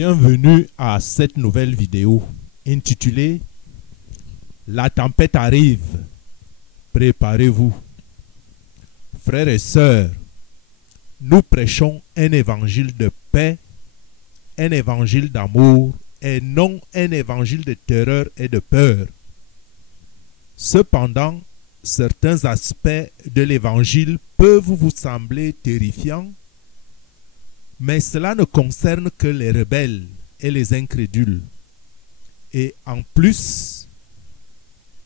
Bienvenue à cette nouvelle vidéo intitulée « La tempête arrive, préparez-vous ». Frères et sœurs, nous prêchons un évangile de paix, un évangile d'amour et non un évangile de terreur et de peur. Cependant, certains aspects de l'évangile peuvent vous sembler terrifiants, mais cela ne concerne que les rebelles et les incrédules. Et en plus,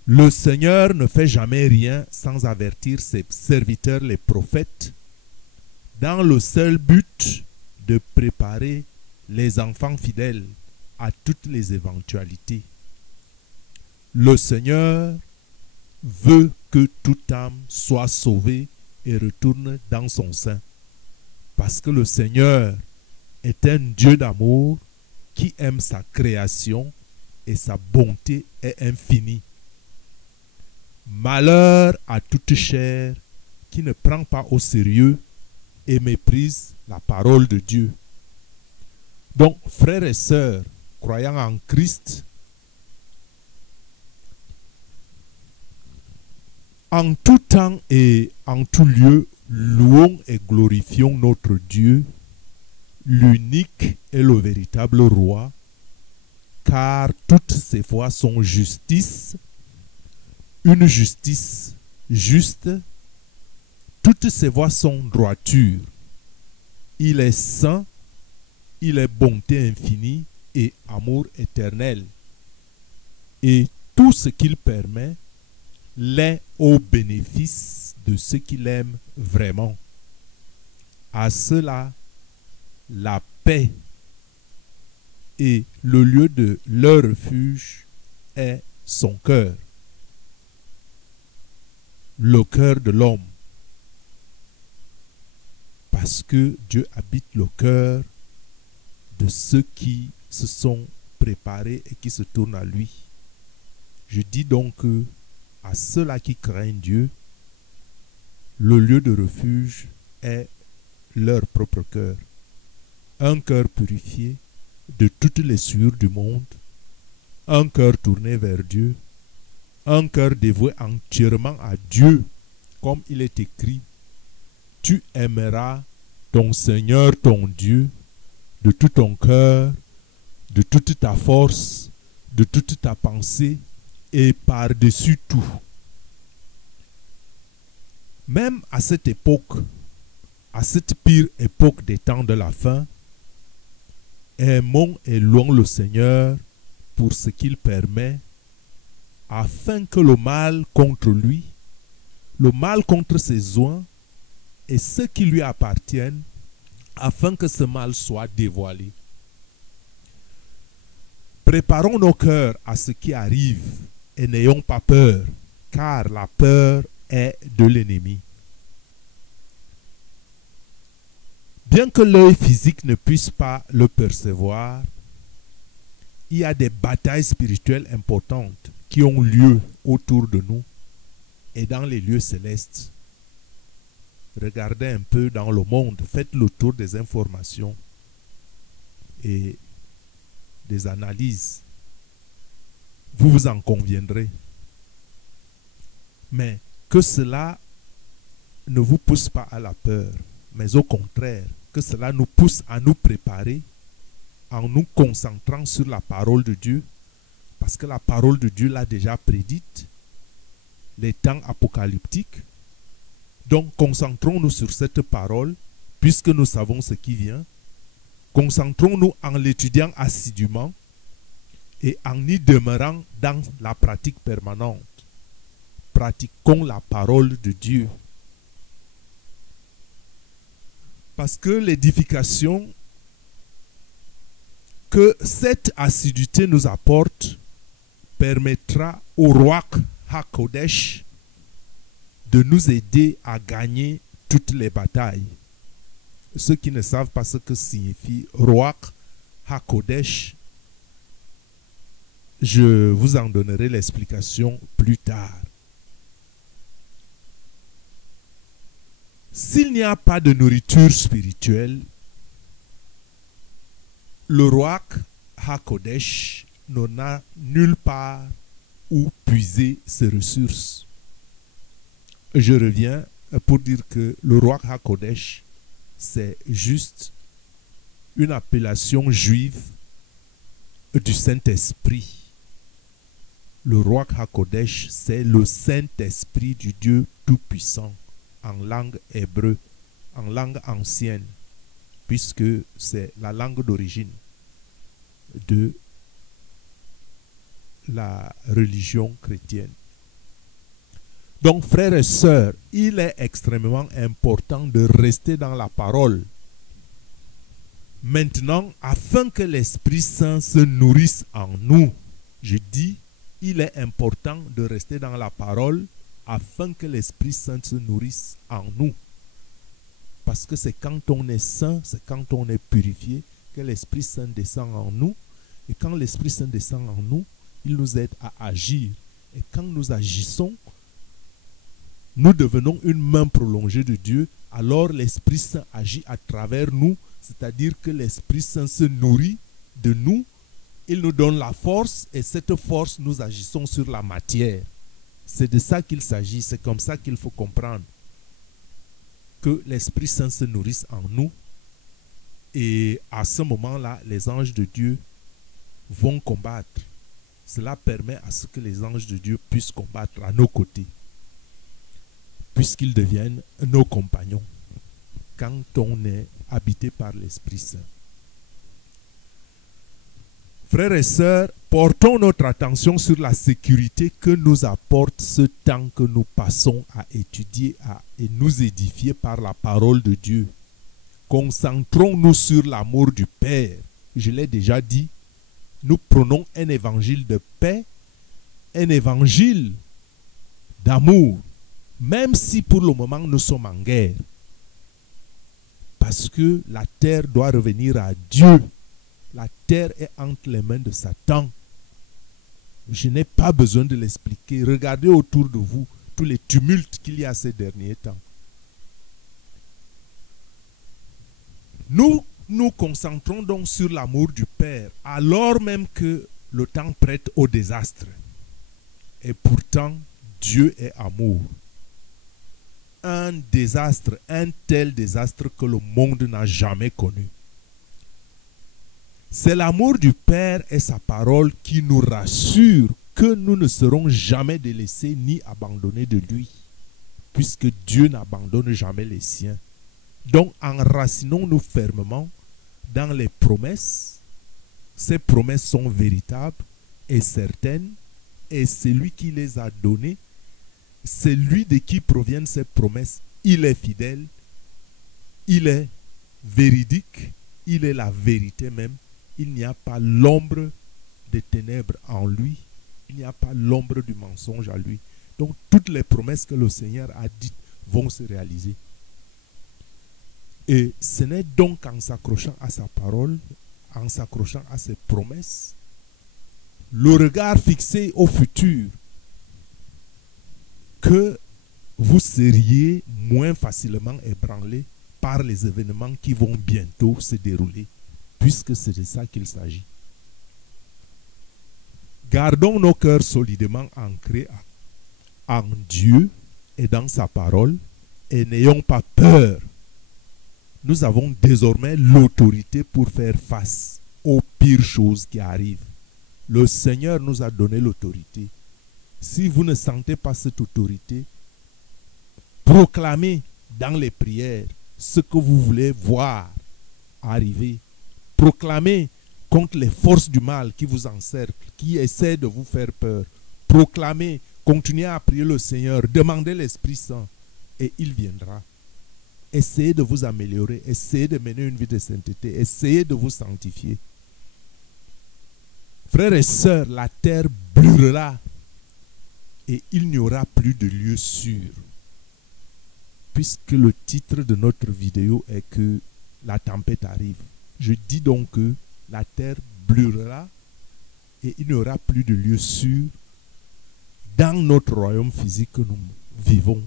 le Seigneur ne fait jamais rien sans avertir ses serviteurs, les prophètes, dans le seul but de préparer les enfants fidèles à toutes les éventualités. Le Seigneur veut que toute âme soit sauvée et retourne dans son sein. Parce que le Seigneur est un Dieu d'amour qui aime sa création et sa bonté est infinie. Malheur à toute chair qui ne prend pas au sérieux et méprise la parole de Dieu. Donc, frères et sœurs, croyant en Christ, en tout temps et en tout lieu, louons et glorifions notre Dieu, l'unique et le véritable roi, car toutes ses voies sont justice, une justice juste, toutes ses voies sont droiture. Il est saint, il est bonté infinie et amour éternel. Et tout ce qu'il permet l'est au bénéfice de ceux qui l'aiment vraiment. À cela, la paix et le lieu de leur refuge est son cœur, le cœur de l'homme. Parce que Dieu habite le cœur de ceux qui se sont préparés et qui se tournent à lui. Je dis donc que à ceux-là qui craignent Dieu, le lieu de refuge est leur propre cœur. Un cœur purifié de toutes les souillures du monde, un cœur tourné vers Dieu, un cœur dévoué entièrement à Dieu, comme il est écrit, tu aimeras ton Seigneur, ton Dieu, de tout ton cœur, de toute ta force, de toute ta pensée, et par-dessus tout. Même à cette époque, à cette pire époque des temps de la fin, aimons et louons le Seigneur pour ce qu'il permet, afin que le mal contre lui, le mal contre ses oins et ceux qui lui appartiennent, afin que ce mal soit dévoilé. Préparons nos cœurs à ce qui arrive et n'ayons pas peur, car la peur est de l'ennemi. Bien que l'œil physique ne puisse pas le percevoir, il y a des batailles spirituelles importantes qui ont lieu autour de nous et dans les lieux célestes. Regardez un peu dans le monde, faites le tour des informations et des analyses. Vous vous en conviendrez. Mais que cela ne vous pousse pas à la peur, mais au contraire, que cela nous pousse à nous préparer en nous concentrant sur la parole de Dieu, parce que la parole de Dieu l'a déjà prédite, les temps apocalyptiques. Donc concentrons-nous sur cette parole, puisque nous savons ce qui vient. Concentrons-nous en l'étudiant assidûment et en y demeurant dans la pratique permanente. Pratiquons la parole de Dieu. Parce que l'édification que cette assiduité nous apporte permettra au Ruach HaKodesh de nous aider à gagner toutes les batailles. Ceux qui ne savent pas ce que signifie Ruach HaKodesh, je vous en donnerai l'explication plus tard. S'il n'y a pas de nourriture spirituelle, le roi HaKodesh n'a nulle part où puiser ses ressources. Je reviens pour dire que le roi HaKodesh, c'est juste une appellation juive du Saint-Esprit. Le roi HaKodesh, c'est le Saint-Esprit du Dieu Tout-Puissant en langue hébreu, en langue ancienne, puisque c'est la langue d'origine de la religion chrétienne. Donc, frères et sœurs, il est extrêmement important de rester dans la parole. Maintenant, afin que l'Esprit Saint se nourrisse en nous, je dis, il est important de rester dans la parole afin que l'Esprit Saint se nourrisse en nous. Parce que c'est quand on est saint, c'est quand on est purifié que l'Esprit Saint descend en nous. Et quand l'Esprit Saint descend en nous, il nous aide à agir. Et quand nous agissons, nous devenons une main prolongée de Dieu. Alors l'Esprit Saint agit à travers nous. C'est-à-dire que l'Esprit Saint se nourrit de nous. Il nous donne la force et cette force, nous agissons sur la matière. C'est de ça qu'il s'agit. C'est comme ça qu'il faut comprendre. Que l'Esprit Saint se nourrisse en nous. Et à ce moment-là, les anges de Dieu vont combattre. Cela permet à ce que les anges de Dieu puissent combattre à nos côtés. Puisqu'ils deviennent nos compagnons. Quand on est habité par l'Esprit Saint. Frères et sœurs, portons notre attention sur la sécurité que nous apporte ce temps que nous passons à étudier et nous édifier par la parole de Dieu. Concentrons-nous sur l'amour du Père. Je l'ai déjà dit, nous prenons un évangile de paix, un évangile d'amour, même si pour le moment nous sommes en guerre. Parce que la terre doit revenir à Dieu. La terre est entre les mains de Satan. Je n'ai pas besoin de l'expliquer. Regardez autour de vous tous les tumultes qu'il y a ces derniers temps. Nous nous concentrons donc sur l'amour du Père, alors même que le temps prête au désastre. Et pourtant, Dieu est amour. Un désastre, un tel désastre que le monde n'a jamais connu. C'est l'amour du Père et sa parole qui nous rassure que nous ne serons jamais délaissés ni abandonnés de lui, puisque Dieu n'abandonne jamais les siens. Donc enracinons-nous fermement dans les promesses. Ces promesses sont véritables et certaines, et celui qui les a données, celui de qui proviennent ces promesses, il est fidèle, il est véridique, il est la vérité même. Il n'y a pas l'ombre des ténèbres en lui. Il n'y a pas l'ombre du mensonge en lui. Donc toutes les promesses que le Seigneur a dites vont se réaliser. Et ce n'est donc en s'accrochant à sa parole, en s'accrochant à ses promesses, le regard fixé au futur, que vous seriez moins facilement ébranlé par les événements qui vont bientôt se dérouler, puisque c'est de ça qu'il s'agit. Gardons nos cœurs solidement ancrés en Dieu et dans sa parole, et n'ayons pas peur. Nous avons désormais l'autorité pour faire face aux pires choses qui arrivent. Le Seigneur nous a donné l'autorité. Si vous ne sentez pas cette autorité, proclamez dans les prières ce que vous voulez voir arriver. Proclamez contre les forces du mal qui vous encerclent, qui essaient de vous faire peur. Proclamez, continuez à prier le Seigneur, demandez l'Esprit Saint et il viendra. Essayez de vous améliorer, essayez de mener une vie de sainteté, essayez de vous sanctifier. Frères et sœurs, la terre brûlera et il n'y aura plus de lieu sûr. Puisque le titre de notre vidéo est que la tempête arrive. Je dis donc que la terre brûlera et il n'y aura plus de lieu sûr dans notre royaume physique que nous vivons,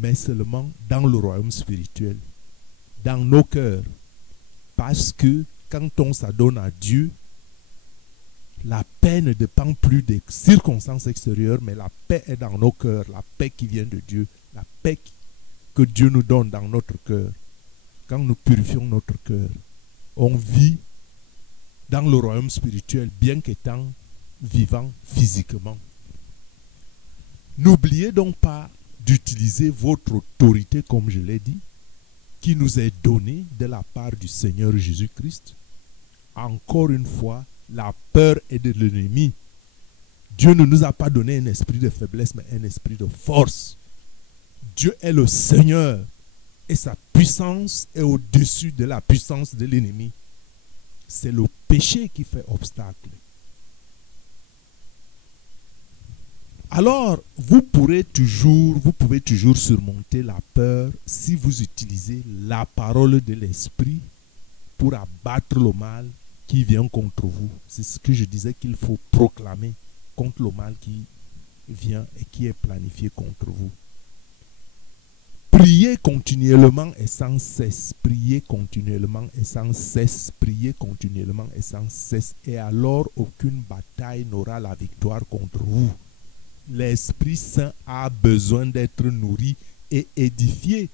mais seulement dans le royaume spirituel, dans nos cœurs. Parce que quand on s'adonne à Dieu, la paix ne dépend plus des circonstances extérieures, mais la paix est dans nos cœurs, la paix qui vient de Dieu, la paix que Dieu nous donne dans notre cœur. Quand nous purifions notre cœur, on vit dans le royaume spirituel, bien qu'étant vivant physiquement. N'oubliez donc pas d'utiliser votre autorité, comme je l'ai dit, qui nous est donnée de la part du Seigneur Jésus-Christ. Encore une fois, la peur est de l'ennemi. Dieu ne nous a pas donné un esprit de faiblesse, mais un esprit de force. Dieu est le Seigneur et sa puissance est au-dessus de la puissance de l'ennemi. C'est le péché qui fait obstacle. Alors, vous pouvez toujours surmonter la peur si vous utilisez la parole de l'esprit pour abattre le mal qui vient contre vous. C'est ce que je disais qu'il faut proclamer contre le mal qui vient et qui est planifié contre vous. Priez continuellement et sans cesse. Priez continuellement et sans cesse. Priez continuellement et sans cesse. Et alors, aucune bataille n'aura la victoire contre vous. L'Esprit Saint a besoin d'être nourri et édifié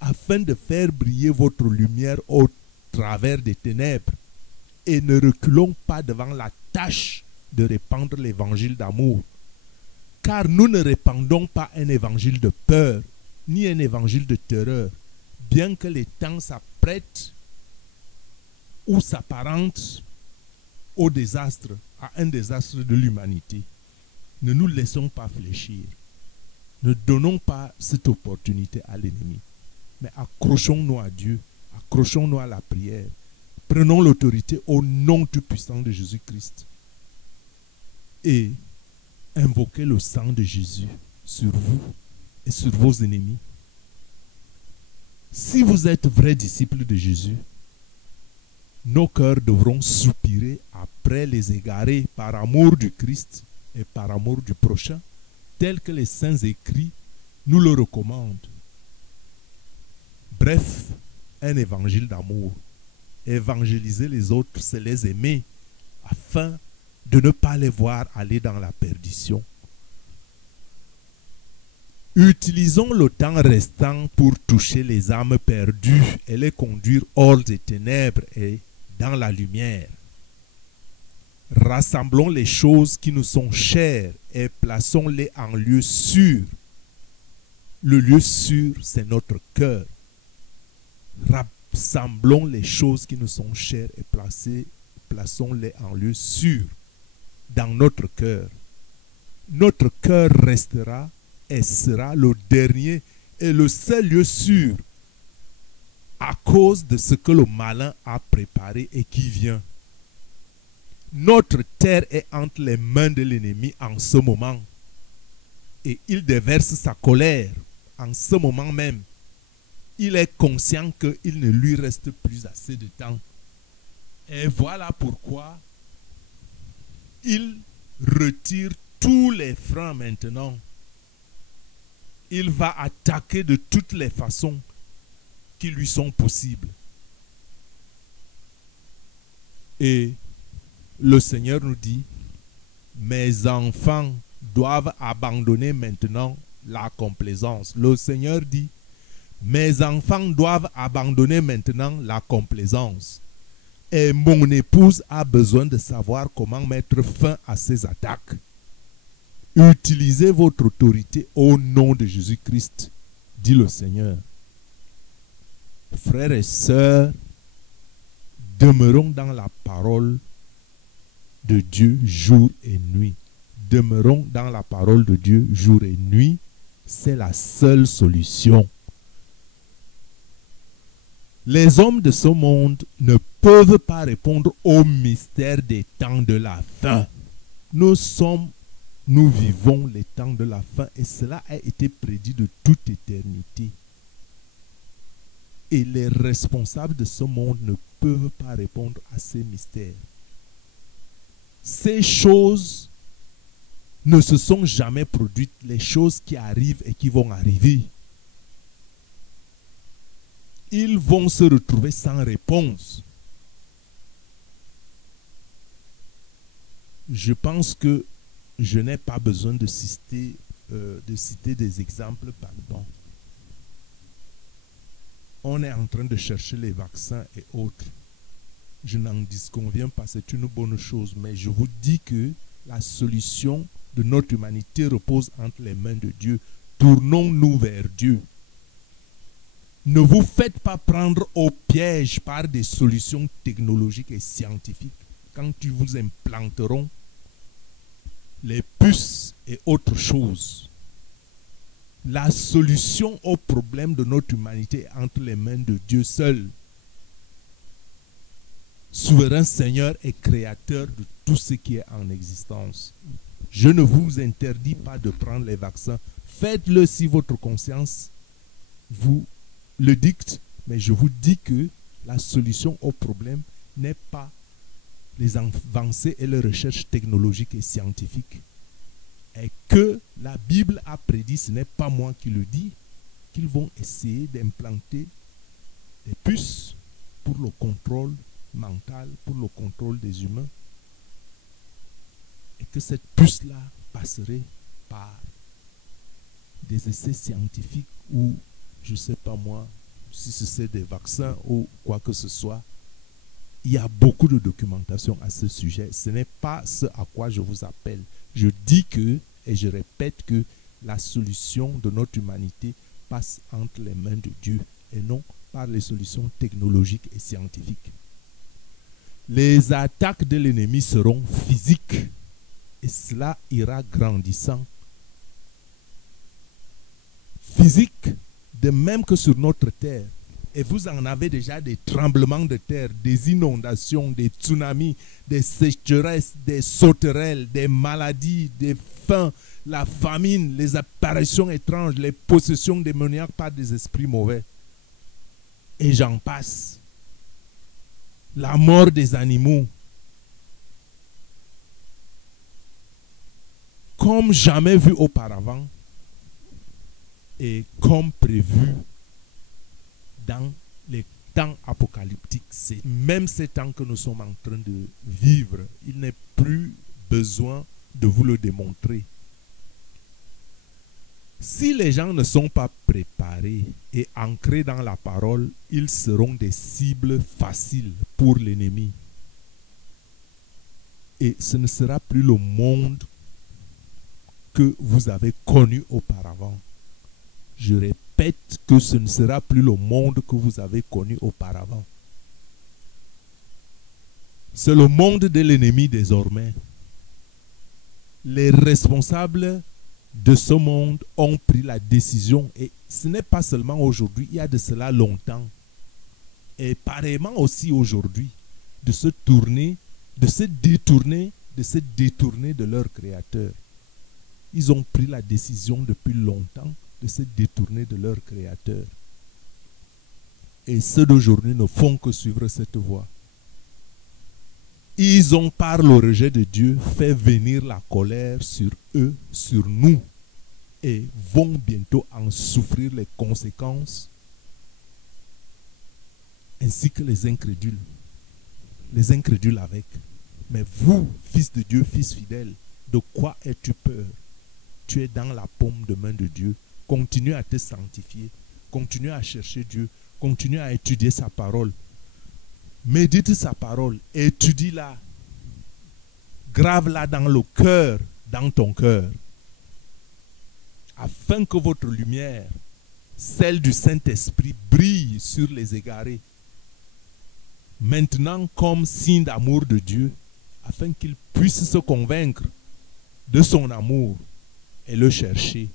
afin de faire briller votre lumière au travers des ténèbres. Et ne reculons pas devant la tâche de répandre l'évangile d'amour. Car nous ne répandons pas un évangile de peur, ni un évangile de terreur, bien que les temps s'apprêtent ou s'apparentent au désastre, à un désastre de l'humanité. Ne nous laissons pas fléchir. Ne donnons pas cette opportunité à l'ennemi. Mais accrochons-nous à Dieu, accrochons-nous à la prière. Prenons l'autorité au nom tout puissant de Jésus-Christ. Et invoquez le sang de Jésus sur vous et sur vos ennemis. Si vous êtes vrais disciples de Jésus, nos cœurs devront soupirer après les égarés par amour du Christ et par amour du prochain, tel que les saints écrits nous le recommandent. Bref, un évangile d'amour. Évangéliser les autres, c'est les aimer, afin de ne pas les voir aller dans la perdition. Utilisons le temps restant pour toucher les âmes perdues et les conduire hors des ténèbres et dans la lumière. Rassemblons les choses qui nous sont chères et plaçons-les en lieu sûr. Le lieu sûr, c'est notre cœur. Rassemblons les choses qui nous sont chères et plaçons-les en lieu sûr dans notre cœur. Notre cœur restera et sera le dernier et le seul lieu sûr à cause de ce que le malin a préparé et qui vient. Notre terre est entre les mains de l'ennemi en ce moment. Et il déverse sa colère en ce moment même. Il est conscient qu'il ne lui reste plus assez de temps. Et voilà pourquoi il retire tous les freins maintenant. Il va attaquer de toutes les façons qui lui sont possibles. Et le Seigneur nous dit, mes enfants doivent abandonner maintenant la complaisance. Le Seigneur dit, mes enfants doivent abandonner maintenant la complaisance. Et mon épouse a besoin de savoir comment mettre fin à ces attaques. Utilisez votre autorité au nom de Jésus-Christ, dit le Seigneur. Frères et sœurs, demeurons dans la parole de Dieu jour et nuit. Demeurons dans la parole de Dieu jour et nuit. C'est la seule solution. Les hommes de ce monde ne peuvent pas répondre au mystère des temps de la fin. Nous vivons les temps de la fin et cela a été prédit de toute éternité. Et les responsables de ce monde ne peuvent pas répondre à ces mystères. Ces choses ne se sont jamais produites, les choses qui arrivent et qui vont arriver. Ils vont se retrouver sans réponse. Je pense que je n'ai pas besoin de citer des exemples palpants. On est en train de chercher les vaccins et autres. Je n'en disconviens pas, c'est une bonne chose, mais je vous dis que la solution de notre humanité repose entre les mains de Dieu. Tournons-nous vers Dieu. Ne vous faites pas prendre au piège par des solutions technologiques et scientifiques quand ils vous implanteront les puces et autres choses. La solution au problème de notre humanité est entre les mains de Dieu seul. Souverain Seigneur et créateur de tout ce qui est en existence. Je ne vous interdis pas de prendre les vaccins. Faites-le si votre conscience vous le dicte. Mais je vous dis que la solution au problème n'est pas les avancées et les recherches technologiques et scientifiques. Et que la Bible a prédit, ce n'est pas moi qui le dis, qu'ils vont essayer d'implanter des puces pour le contrôle mental, pour le contrôle des humains. Et que cette puce-là passerait par des essais scientifiques ou, je ne sais pas moi, si c'est des vaccins ou quoi que ce soit. Il y a beaucoup de documentation à ce sujet. Ce n'est pas ce à quoi je vous appelle. Je dis que, et je répète que la solution de notre humanité passe entre les mains de Dieu et non par les solutions technologiques et scientifiques. Les attaques de l'ennemi seront physiques et cela ira grandissant. Physique, de même que sur notre terre. Et vous en avez déjà des tremblements de terre, des inondations, des tsunamis, des sécheresses, des sauterelles, des maladies, des faim, la famine, les apparitions étranges, les possessions démoniaques par des esprits mauvais. Et j'en passe. La mort des animaux. Comme jamais vu auparavant et comme prévu dans les temps apocalyptiques. C'est même ces temps que nous sommes en train de vivre. Il n'est plus besoin de vous le démontrer. Si les gens ne sont pas préparés et ancrés dans la parole, ils seront des cibles faciles pour l'ennemi. Et ce ne sera plus le monde que vous avez connu auparavant. Je répète que ce ne sera plus le monde que vous avez connu auparavant. C'est le monde de l'ennemi désormais. Les responsables de ce monde ont pris la décision, et ce n'est pas seulement aujourd'hui, il y a de cela longtemps, et pareillement aussi aujourd'hui, de se tourner, de se détourner de leur Créateur. Ils ont pris la décision depuis longtemps de se détourner de leur Créateur. Et ceux d'aujourd'hui ne font que suivre cette voie. Ils ont, par le rejet de Dieu, fait venir la colère sur eux, sur nous, et vont bientôt en souffrir les conséquences, ainsi que les incrédules avec. Mais vous, fils de Dieu, fils fidèle, de quoi es-tu peur? Tu es dans la paume de main de Dieu. Continue à te sanctifier, continue à chercher Dieu, continue à étudier sa parole. Médite sa parole, étudie-la, grave-la dans le cœur, dans ton cœur, afin que votre lumière, celle du Saint-Esprit, brille sur les égarés. Maintenant, comme signe d'amour de Dieu, afin qu'ils puissent se convaincre de son amour et le chercher.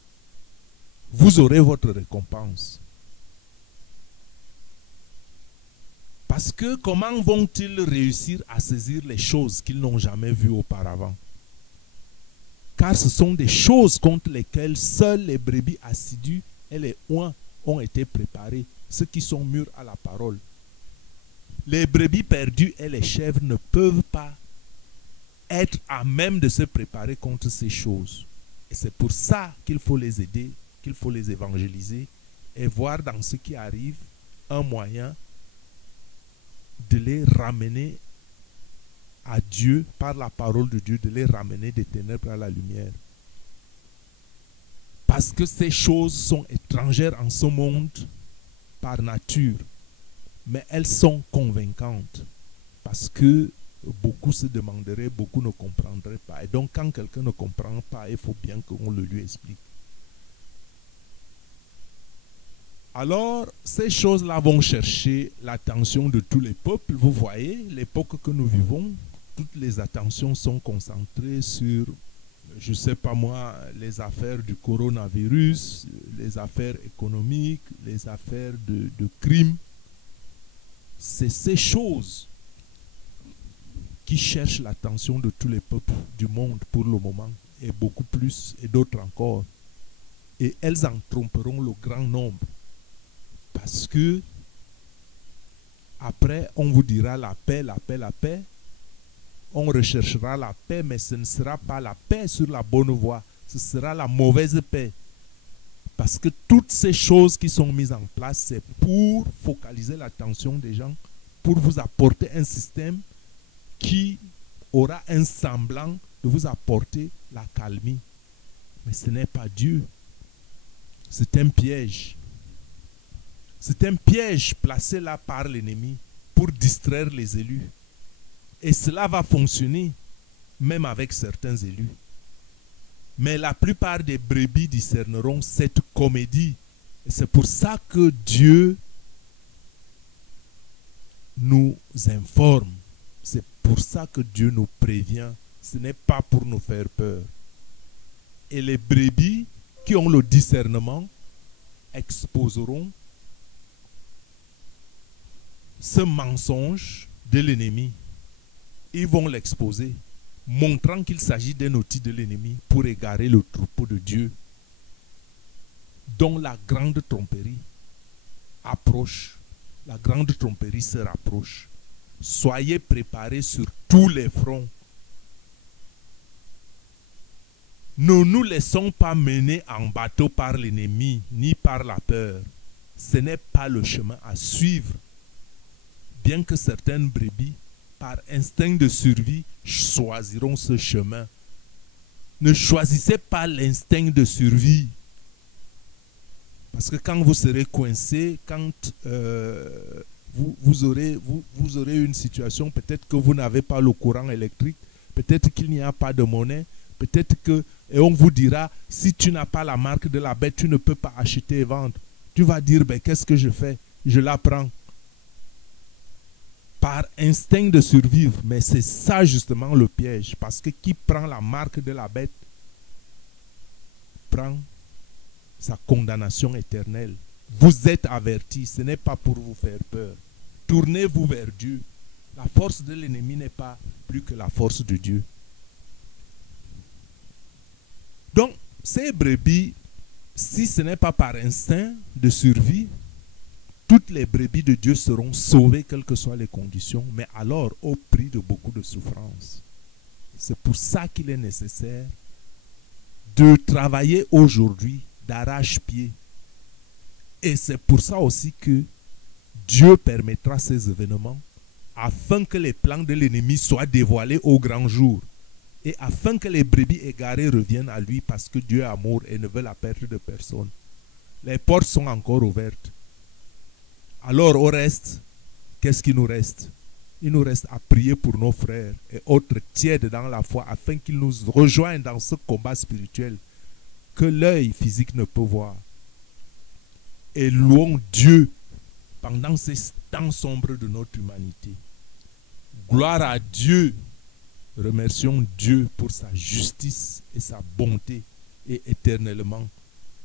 Vous aurez votre récompense. Parce que comment vont-ils réussir à saisir les choses qu'ils n'ont jamais vues auparavant? Car ce sont des choses contre lesquelles seuls les brebis assidues et les oins ont été préparés, ceux qui sont mûrs à la parole. Les brebis perdues et les chèvres ne peuvent pas être à même de se préparer contre ces choses. Et c'est pour ça qu'il faut les aider, qu'il faut les évangéliser et voir dans ce qui arrive un moyen de les ramener à Dieu, par la parole de Dieu, de les ramener des ténèbres à la lumière. Parce que ces choses sont étrangères en ce monde par nature, mais elles sont convaincantes. Parce que beaucoup se demanderaient, beaucoup ne comprendraient pas. Et donc quand quelqu'un ne comprend pas, il faut bien qu'on le lui explique. Alors, ces choses-là vont chercher l'attention de tous les peuples. Vous voyez, l'époque que nous vivons, toutes les attentions sont concentrées sur, je ne sais pas moi, les affaires du coronavirus, les affaires économiques, les affaires de crime. C'est ces choses qui cherchent l'attention de tous les peuples du monde pour le moment, et beaucoup plus, et d'autres encore. Et elles en tromperont le grand nombre. Parce que après, on vous dira la paix, la paix, la paix. On recherchera la paix, mais ce ne sera pas la paix sur la bonne voie. Ce sera la mauvaise paix. Parce que toutes ces choses qui sont mises en place, c'est pour focaliser l'attention des gens, pour vous apporter un système qui aura un semblant de vous apporter la calmie. Mais ce n'est pas Dieu. C'est un piège. C'est un piège placé là par l'ennemi pour distraire les élus. Et cela va fonctionner même avec certains élus. Mais la plupart des brebis discerneront cette comédie. Et c'est pour ça que Dieu nous informe. C'est pour ça que Dieu nous prévient. Ce n'est pas pour nous faire peur. Et les brebis qui ont le discernement exposeront ce mensonge de l'ennemi. Ils vont l'exposer, montrant qu'il s'agit d'un outil de l'ennemi pour égarer le troupeau de Dieu, dont la grande tromperie approche. La grande tromperie se rapproche. Soyez préparés sur tous les fronts. Ne nous laissons pas mener en bateau par l'ennemi, ni par la peur. Ce n'est pas le chemin à suivre. Bien que certaines brebis, par instinct de survie, choisiront ce chemin. Ne choisissez pas l'instinct de survie. Parce que quand vous serez coincé, quand vous aurez une situation, peut-être que vous n'avez pas le courant électrique, peut-être qu'il n'y a pas de monnaie, peut-être que, et on vous dira, si tu n'as pas la marque de la bête, tu ne peux pas acheter et vendre. Tu vas dire, ben, qu'est-ce que je fais? Je la prends. Par instinct de survivre, mais c'est ça justement le piège, parce que qui prend la marque de la bête prend sa condamnation éternelle. Vous êtes avertis, ce n'est pas pour vous faire peur. Tournez-vous vers Dieu. La force de l'ennemi n'est pas plus que la force de Dieu. Donc, ces brebis, si ce n'est pas par instinct de survie, toutes les brebis de Dieu seront sauvées, quelles que soient les conditions, mais alors au prix de beaucoup de souffrances. C'est pour ça qu'il est nécessaire de travailler aujourd'hui d'arrache-pied. Et c'est pour ça aussi que Dieu permettra ces événements afin que les plans de l'ennemi soient dévoilés au grand jour et afin que les brebis égarées reviennent à lui, parce que Dieu est amour et ne veut la perte de personne. Les portes sont encore ouvertes. Alors au reste, qu'est-ce qui nous reste? Il nous reste à prier pour nos frères et autres tièdes dans la foi afin qu'ils nous rejoignent dans ce combat spirituel que l'œil physique ne peut voir. Et louons Dieu pendant ces temps sombres de notre humanité. Gloire à Dieu. Remercions Dieu pour sa justice et sa bonté, et éternellement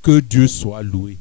que Dieu soit loué.